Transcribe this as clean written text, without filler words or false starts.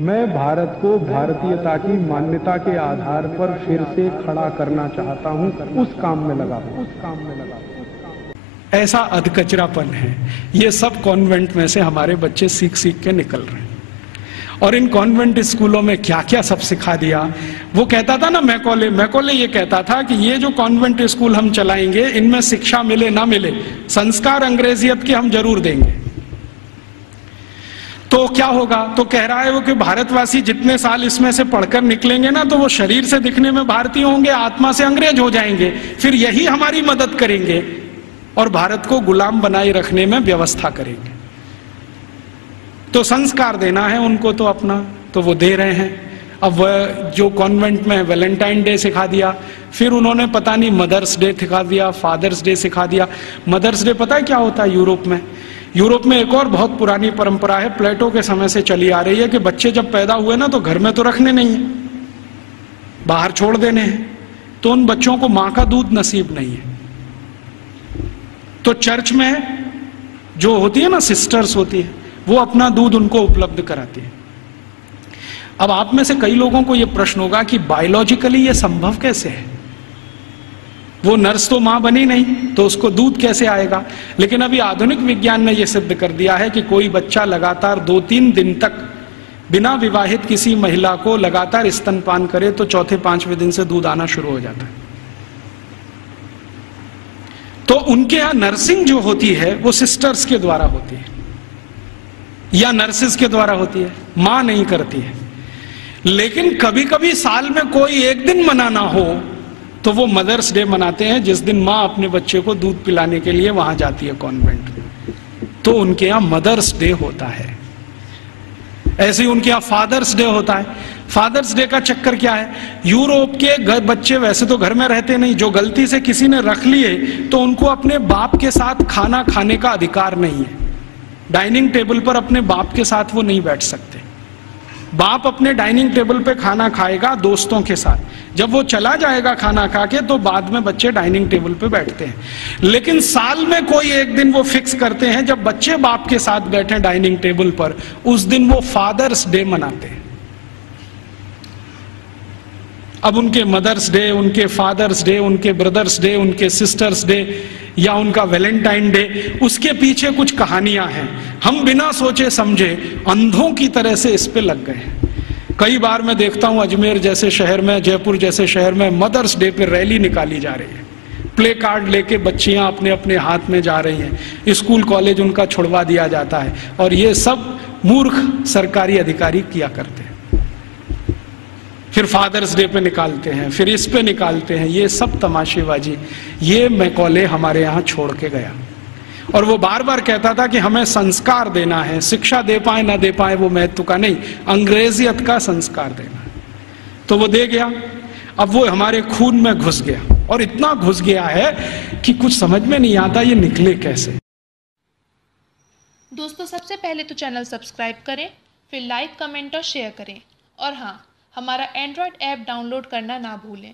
मैं भारत को भारतीयता की मान्यता के आधार पर फिर से खड़ा करना चाहता हूं, उस काम में लगा हूं। ऐसा अधकचरापन है। ये सब कॉन्वेंट में से हमारे बच्चे सीख सीख के निकल रहे हैं। और इन कॉन्वेंट स्कूलों में क्या क्या सब सिखा दिया। वो कहता था ना, मैकॉले ये कहता था कि ये जो कॉन्वेंट स्कूल हम चलाएंगे, इनमें शिक्षा मिले ना मिले, संस्कार अंग्रेजियत के हम जरूर देंगे। तो क्या होगा? तो कह रहा है वो कि भारतवासी जितने साल इसमें से पढ़कर निकलेंगे ना, तो वो शरीर से दिखने में भारतीय होंगे, आत्मा से अंग्रेज हो जाएंगे। फिर यही हमारी मदद करेंगे और भारत को गुलाम बनाए रखने में व्यवस्था करेंगे। तो संस्कार देना है उनको तो अपना, तो वो दे रहे हैं। अब वह जो कॉन्वेंट में वैलेंटाइन डे सिखा दिया, फिर उन्होंने पता नहीं मदर्स डे सिखा दिया, फादर्स डे सिखा दिया। मदर्स डे पता है क्या होता है यूरोप में? यूरोप में एक और बहुत पुरानी परंपरा है, प्लेटो के समय से चली आ रही है, कि बच्चे जब पैदा हुए ना तो घर में तो रखने नहीं है, बाहर छोड़ देने हैं। तो उन बच्चों को मां का दूध नसीब नहीं है। तो चर्च में जो होती है ना, सिस्टर्स होती है, वो अपना दूध उनको उपलब्ध कराती है। अब आप में से कई लोगों को यह प्रश्न होगा कि बायोलॉजिकली ये संभव कैसे है? वो नर्स तो मां बनी नहीं, तो उसको दूध कैसे आएगा? लेकिन अभी आधुनिक विज्ञान ने यह सिद्ध कर दिया है कि कोई बच्चा लगातार 2-3 दिन तक बिना विवाहित किसी महिला को लगातार स्तनपान करे तो चौथे 5वें दिन से दूध आना शुरू हो जाता है। तो उनके यहां नर्सिंग जो होती है वो सिस्टर्स के द्वारा होती है या नर्सिस के द्वारा होती है, मां नहीं करती है। लेकिन कभी कभी साल में कोई एक दिन मनाना हो तो वो मदर्स डे मनाते हैं, जिस दिन मां अपने बच्चे को दूध पिलाने के लिए वहां जाती है कॉन्वेंट में। तो उनके यहां मदर्स डे होता है। ऐसे ही उनके यहां फादर्स डे होता है। फादर्स डे का चक्कर क्या है? यूरोप के बच्चे वैसे तो घर में रहते नहीं, जो गलती से किसी ने रख लिए तो उनको अपने बाप के साथ खाना खाने का अधिकार नहीं है। डाइनिंग टेबल पर अपने बाप के साथ वो नहीं बैठ सकते। बाप अपने डाइनिंग टेबल पे खाना खाएगा दोस्तों के साथ, जब वो चला जाएगा खाना खा के तो बाद में बच्चे डाइनिंग टेबल पे बैठते हैं। लेकिन साल में कोई एक दिन वो फिक्स करते हैं जब बच्चे बाप के साथ बैठे डाइनिंग टेबल पर, उस दिन वो फादर्स डे मनाते हैं। अब उनके मदर्स डे, उनके फादर्स डे, उनके ब्रदर्स डे, उनके सिस्टर्स डे या उनका वैलेंटाइन डे, उसके पीछे कुछ कहानियां हैं। हम बिना सोचे समझे अंधों की तरह से इस पे लग गए हैं। कई बार मैं देखता हूं अजमेर जैसे शहर में, जयपुर जैसे शहर में मदर्स डे पे रैली निकाली जा रही है, प्ले कार्ड लेके बच्चियां अपने अपने हाथ में जा रही हैं, स्कूल कॉलेज उनका छुड़वा दिया जाता है। और ये सब मूर्ख सरकारी अधिकारी किया करते हैं। फिर फादर्स डे पे निकालते हैं, फिर इस पे निकालते हैं। ये सब तमाशेबाजी, ये मैकॉले हमारे यहाँ छोड़ के गया। और वो बार बार कहता था कि हमें संस्कार देना है, शिक्षा दे पाए ना दे पाए वो महत्व का नहीं, अंग्रेजियत का संस्कार देना है। तो वो दे गया। अब वो हमारे खून में घुस गया, और इतना घुस गया है कि कुछ समझ में नहीं आता ये निकले कैसे। दोस्तों, सबसे पहले तो चैनल सब्सक्राइब करें, फिर लाइक, कमेंट और शेयर करें। और हाँ, हमारा एंड्रॉयड ऐप डाउनलोड करना ना भूलें।